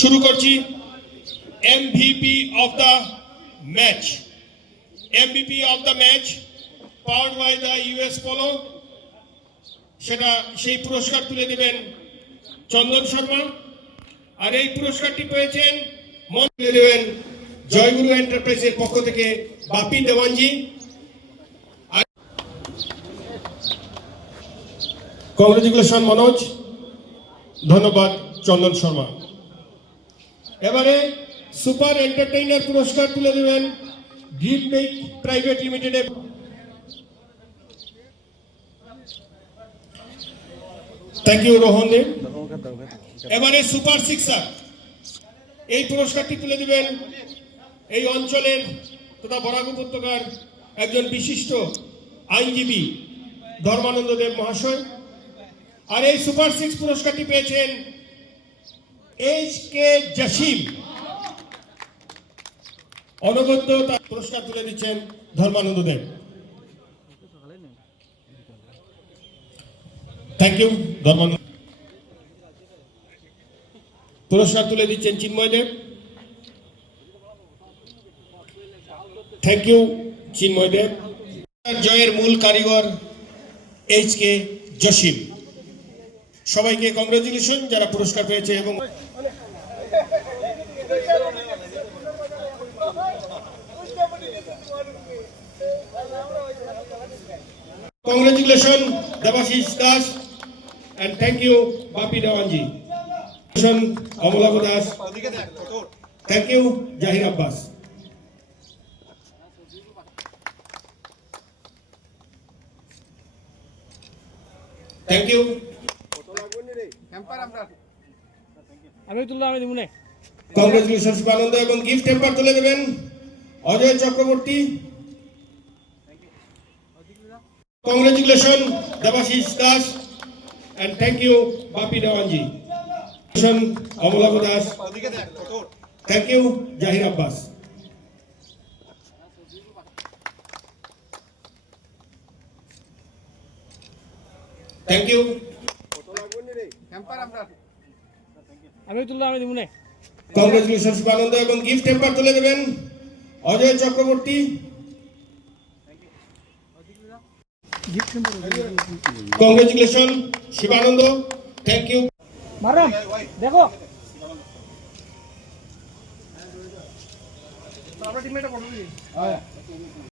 শুরু করছি MVP of the match. MVP of the match powered by the US Polo, সেটা সেই পুরস্কার তুলে দেবেন চন্দন শর্মা। আর এই পুরস্কারটি পেয়েছেন তুলে দেবেন জয়গুরু এন্টারপ্রাইজের পক্ষ থেকে বাপি দেওয়ানজি। কংগ্রেচুলেশন মনোজ, ধন্যবাদ চন্দন শর্মা। এবারে সুপার এন্টারটেইনার পুরস্কার তুলে দেবেন ড্রিম মেক প্রাইভেট লিমিটেডের। থ্যাংক ইউ রোহন দেব। এবারে সুপার সিক্সার এই পুরস্কারটি তুলে দিবেন এই অঞ্চলের তথা বরাক উপত্যকার একজন বিশিষ্ট আইনজীবী ধর্মানন্দ দেব মহাশয়। আর এই সুপার সিক্স পুরস্কারটি পেয়েছেন এইচ.কে. জসিম। অনবদ্য তার পুরস্কার তুলে দিচ্ছেন ধর্মানন্দ দেব। Thank you Dharmananda. পুরস্কার তুলে দিচ্ছেন চিন্ময় দেব। থ্যাংক ইউ চিন্ময় দেব। জয়ের মূল কারিগর এইচ.কে. জসিম। সবাইকে কংগ্রেচুলেশন যারা পুরস্কার পেয়েছে এবং congratulation Debashis Das and thank you Bapi Dewanji. Amalabha Das, thank you Zahir Abbas. Thank you. আমি তুললাম, আমি দিব না। কংগ্রেচুলেশন শিবানন্দ এবং গিফট টেম্পার তুলে দেবেন Ajay Chakraborty. Congratulation Debashis Das and thank you Bapi Dewanji. Amalabha Das, thank you Zahir Abbas. Thank you. আমি তুললাম, আমি দিব না। কংগ্রেচুলেশন শিবানন্দ এবং গিফট টেম্পার তুলে দেবেন Ajay Chakraborty. Congratulation Shivananda, thank you. মারাম দেখো আমরা টিমমেটটা ফটো দিই।